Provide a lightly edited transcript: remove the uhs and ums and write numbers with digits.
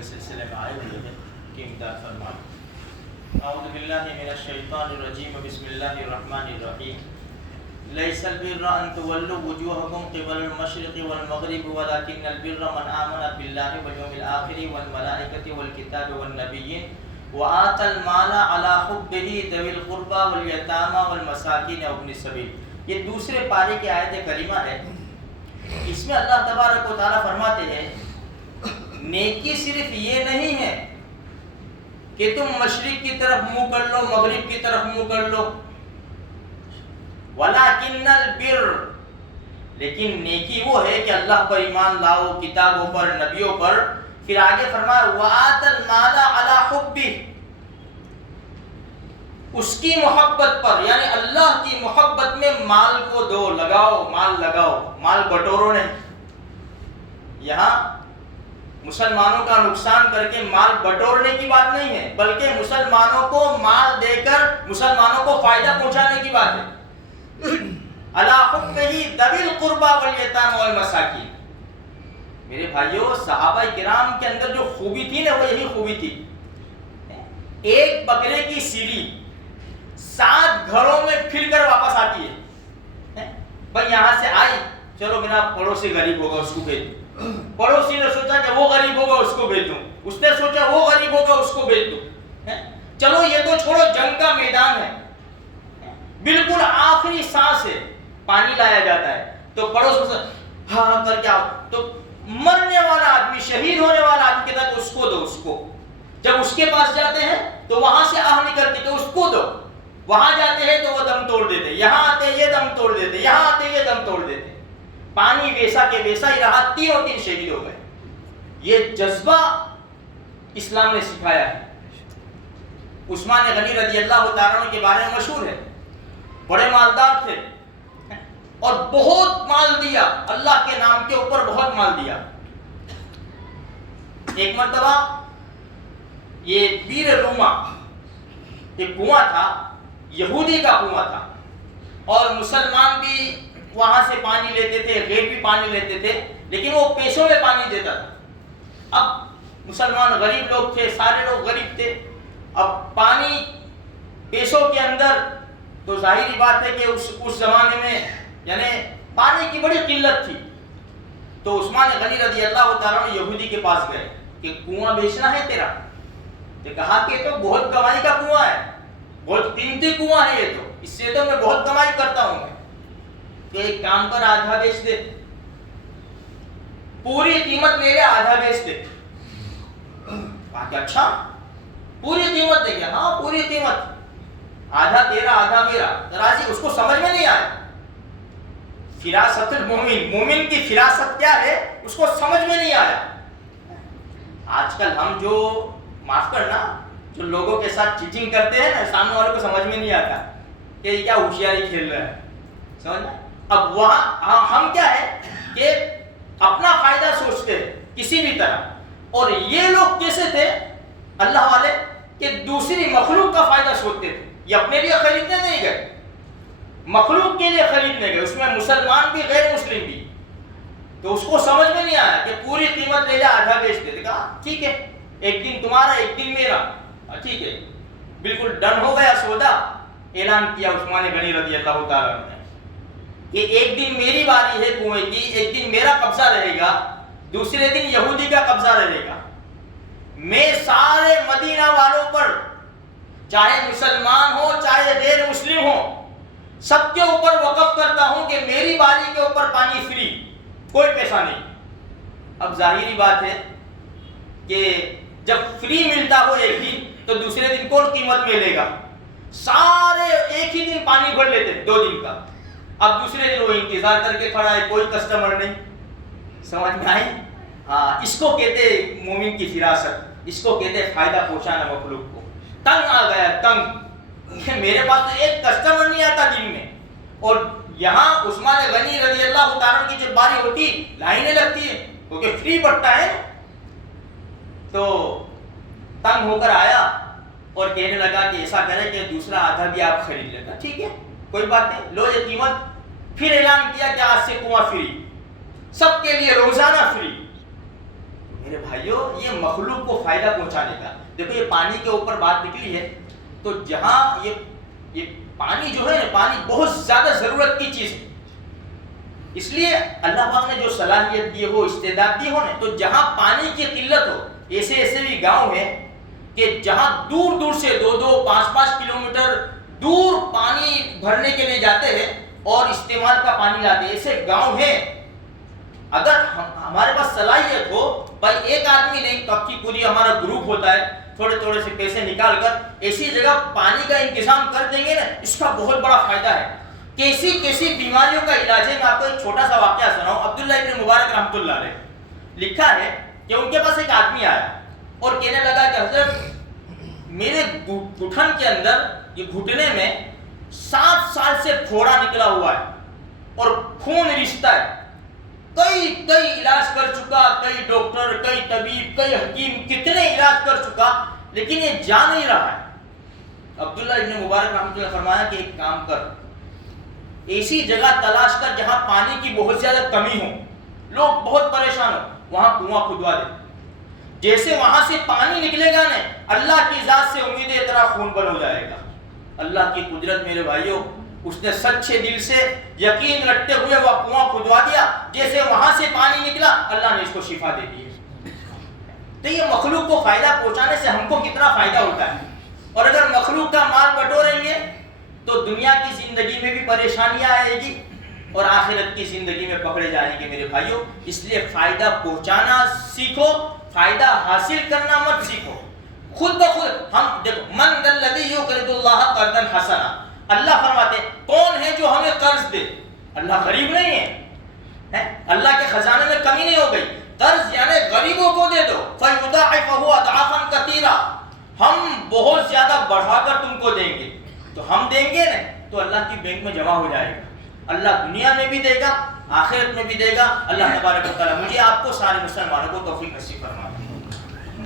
کے سلسلے میں آئے ہوئے ہیں کہ امداد فرمائیں۔ اعوذ باللہ من الشیطان الرجیم بسم اللہ الرحمن الرحیم۔ لیس البر ان تولوا وجوہکم قبل المشرق والمغرب ولکن البر من آمن باللہ والیوم الآخر والملائکۃ والکتاب والنبیین وآتى المال على حبه ذوي القربى والیتامى والمساکین وابن السبیل۔ یہ دوسرے پارے کی آیت کریمہ ہے۔ اس میں اللہ تبارک و تعالیٰ فرماتے ہیں نیکی صرف یہ نہیں ہے کہ تم مشرق کی طرف منہ کر لو مغرب کی طرف منہ کر لو، وَلَكِنَّ الْبِرُّ، لیکن نیکی وہ ہے کہ اللہ پر ایمان لاؤ، کتابوں پر، نبیوں پر۔ پھر آگے فرمایا وَآتَ الْمَالَ عَلَى حُبِّهِ، اس کی محبت پر، یعنی اللہ کی محبت میں مال کو دو، لگاؤ، مال بٹورو نہیں۔ یہاں مسلمانوں کا نقصان کر کے مال بٹورنے کی بات نہیں ہے، بلکہ مسلمانوں کو مال دے کر مسلمانوں کو فائدہ پہنچانے کی بات ہے۔ عَلَى حُبِّهِ ذَوِي الْقُرْبَى وَالْيَتَامَى وَالْمَسَاکِینِ۔ میرے بھائیوں، صحابہ کرام کے اندر جو خوبی تھی نا، وہ یہی خوبی تھی۔ ایک بکرے کی سیڑھی 7 گھروں میں پھر کر واپس آتی ہے۔ بھائی یہاں سے آئی، چلو میرا پڑوسی غریب ہوگا اس کو بھیج دوں، پڑوسی نے سوچا کہ وہ غریب ہوگا اس کو بھیج دوں، اس نے سوچا وہ غریب ہوگا اس کو بھیج دوں، چلو یہ تو چھوڑو، جنگ کا میدان ہے، بالکل آخری سانس ہے، پانی لایا جاتا ہے تو پڑوس میں ہاں کر کے آؤ، تو مرنے والا آدمی، شہید ہونے والا آدمی کہتا ہے کہ اس کو دو، اس کو۔ جب اس کے پاس جاتے ہیں تو وہاں سے آہ نکلتی کہ اس کو دو، وہاں جاتے ہیں تو وہ دم توڑ دیتے، یہاں آتے یہ دم توڑ دیتے، یہاں آتے یہ دم توڑ دیتے۔ پانی ویسا کے ویسا ہی رہا، 3 شہید ہو گئے۔ یہ جذبہ اسلام نے سکھایا ہے۔ عثمان غنی رضی اللہ تعالیٰ عنہ کے بارے میں مشہور ہے، بڑے مالدار تھے اور بہت مال دیا، اللہ کے نام کے اوپر بہت مال دیا۔ ایک مرتبہ یہ بیر روما ایک کنواں تھا، یہودی کا کنواں تھا، اور مسلمان بھی وہاں سے پانی لیتے تھے، غیر بھی پانی لیتے تھے، لیکن وہ پیسوں میں پانی دیتا تھا۔ اب مسلمان غریب لوگ تھے، سارے لوگ غریب تھے، اب پانی پیسوں کے اندر، تو ظاہری بات ہے کہ اس زمانے میں یعنی پانی کی بڑی قلت تھی۔ تو عثمان غنی رضی اللہ تعالیٰ عنہ یہودی کے پاس گئے کہ کنواں بیچنا ہے تیرا؟ تو کہا کہ تو بہت کمائی کا کنواں ہے، بہت قیمتی کنواں ہے یہ، تو اس سے تو میں بہت کمائی کرتا ہوں میں، کہ ایک کام پر آدھا بیچ دے، پوری قیمت لے لے، آدھا بیچ دے۔ کہا کہ اچھا پوری قیمت دے گیا؟ ہاں پوری قیمت، آدھا تیرا آدھا میرا۔ راضی؟ اس کو سمجھ میں نہیں آیا۔ فراست المومن، مومن کی فراست کیا ہے اس کو سمجھ میں نہیں آیا۔ آج کل ہم جو معاف کرنا جو لوگوں کے ساتھ چیٹنگ کرتے ہیں نا، سامنے والے کو سمجھ میں نہیں آتا کہ یہ کیا ہوشیاری کھیل رہا ہے، سمجھنا۔ اب وہاں ہم کیا ہے کہ اپنا فائدہ سوچتے ہیں کسی بھی طرح، اور یہ لوگ کیسے تھے اللہ والے کہ دوسری مخلوق کا فائدہ سوچتے تھے۔ یہ اپنے لیے خریدنے نہیں گئے، مخلوق کے لیے خریدنے گئے، اس میں مسلمان بھی غیر مسلم بھی۔ تو اس کو سمجھ میں نہیں آیا کہ پوری قیمت لے جا، آدھا بیچ دے۔ کہا ٹھیک ہے، ایک دن تمہارا ایک دن میرا، ٹھیک ہے، بالکل ڈن ہو گیا سودا۔ اعلان کیا عثمان غنی رضی اللہ تعالیٰ عنہ نے کہ ایک دن میری باری ہے کنویں کی، ایک دن میرا قبضہ رہے گا، دوسرے دن یہودی کا قبضہ رہے گا۔ میں سارے مدینہ والوں پر، چاہے مسلمان ہو چاہے غیر مسلم ہو، سب کے اوپر وقف کرتا ہوں کہ میری باری کے اوپر پانی فری، کوئی پیسہ نہیں۔ اب ظاہری بات ہے کہ جب فری ملتا ہو ایک دن تو دوسرے دن کون قیمت میں لے گا؟ سارے ایک ہی دن پانی بھر لیتے 2 دن کا، اب دوسرے دن وہ انتظار کر کے کھڑا ہے، کوئی کسٹمر نہیں۔ سمجھ میں آئی؟ ہاں، اس کو کہتے مومن کی فراست، اس کو کہتے فائدہ پہنچانا مخلوق کو۔ تنگ آ گیا، تنگ، میرے پاس تو ایک کسٹمر نہیں آتا دن میں، اور یہاں عثمان غنی رضی اللہ تعالیٰ کی جب باری ہوتی لائنیں لگتی ہیں کیونکہ فری بٹتا ہے۔ تو تنگ ہو کر آیا اور کہنے لگا کہ ایسا کرے کہ دوسرا آدھا بھی آپ خرید لینا۔ ٹھیک ہے، کوئی بات نہیں، لو یہ قیمت۔ پھر اعلان کیا کہ آج سے کنواں فری، سب کے لیے روزانہ فری۔ میرے بھائیوں یہ مخلوق کو فائدہ پہنچانے کا. دیکھو یہ پانی کے اوپر بات نکلی ہے تو جہاں یہ پانی جو ہے نا پانی بہت زیادہ ضرورت کی چیز ہے. اس لیے اللہ پاک نے جو صلاحیت دی ہو استعداد دی ہو نا تو جہاں پانی کی قلت ہو ایسے بھی گاؤں ہیں کہ جہاں دور دور سے 2-5 کلومیٹر دور پانی بھرنے کے لیے جاتے ہیں اور استعمال کا پانی لاتے ہیں. ایسے گاؤں ہیں. اگر ہمارے پاس صلاحیت ہو بھائی ایک آدمی نہیں تو اب کی پوری ہمارا گروپ ہوتا ہے تھوڑے سے پیسے نکال کر ایسی جگہ پانی کا انتظام کر دیں گے نا اس کا بہت بڑا فائدہ ہے. کیسی بیماریوں کا علاج ہے. میں آپ کو ایک چھوٹا سا واقعہ سناؤں. عبداللہ ابن مبارک رحمۃ اللہ علیہ لکھا ہے کہ ان کے پاس ایک آدمی آیا اور کہنے لگا کہ حضرت میرے گھٹن کے اندر یہ گھٹنے میں 7 سال سے پھوڑا نکلا ہوا ہے اور خون رشتہ ہے. کئی علاج کر چکا, کئی ڈاکٹر, کئی طبیب, کئی حکیم, کتنے علاج کر چکا لیکن یہ جا نہیں رہا ہے. عبداللہ ابن مبارک رحمۃ اللہ فرمایا کہ ایک کام کر, ایسی جگہ تلاش کر جہاں پانی کی بہت زیادہ کمی ہو, لوگ بہت پریشان ہو, وہاں کنواں کھدوا دے. جیسے وہاں سے پانی نکلے گا نا اللہ کی ذات سے امید ہے تیرا خون بند ہو جائے گا. اللہ کی قدرت میرے بھائیوں, اس نے سچے دل سے یقین رکھتے ہوئے وہ کنواں کھدوا دیا. جیسے وہاں سے پانی نکلا اللہ نے اس کو شفا دے دی. تو یہ مخلوق کو فائدہ پہنچانے سے ہم کو کتنا فائدہ ہوتا ہے. اور اگر مخلوق کا مال بٹوریں گے تو دنیا کی زندگی میں بھی پریشانیاں آئے گی اور آخرت کی زندگی میں پکڑے جائیں گے میرے بھائیوں. اس لیے فائدہ پہنچانا سیکھو, فائدہ حاصل کرنا مت سیکھو. خود بخود ہم دیکھو من ذا الذی یقرض اللہ قرضا حسنا, اللہ فرماتے کون ہے جو ہمیں قرض دے. اللہ غریب نہیں ہے, اللہ کے خزانے میں کمی نہیں ہو گئی. قرض یعنی غریبوں کو دے دو. فیضاعفہ اضعافا کثیرا, ہم بہت زیادہ بڑھا کر تم کو دیں گے. تو ہم دیں گے نا تو اللہ کی بینک میں جمع ہو جائے گا. اللہ دنیا میں بھی دے گا, آخرت میں بھی دے گا. اللہ تبارک و تعالی مجھے آپ کو سارے مسلمانوں کو توفیق نصیب فرمائے.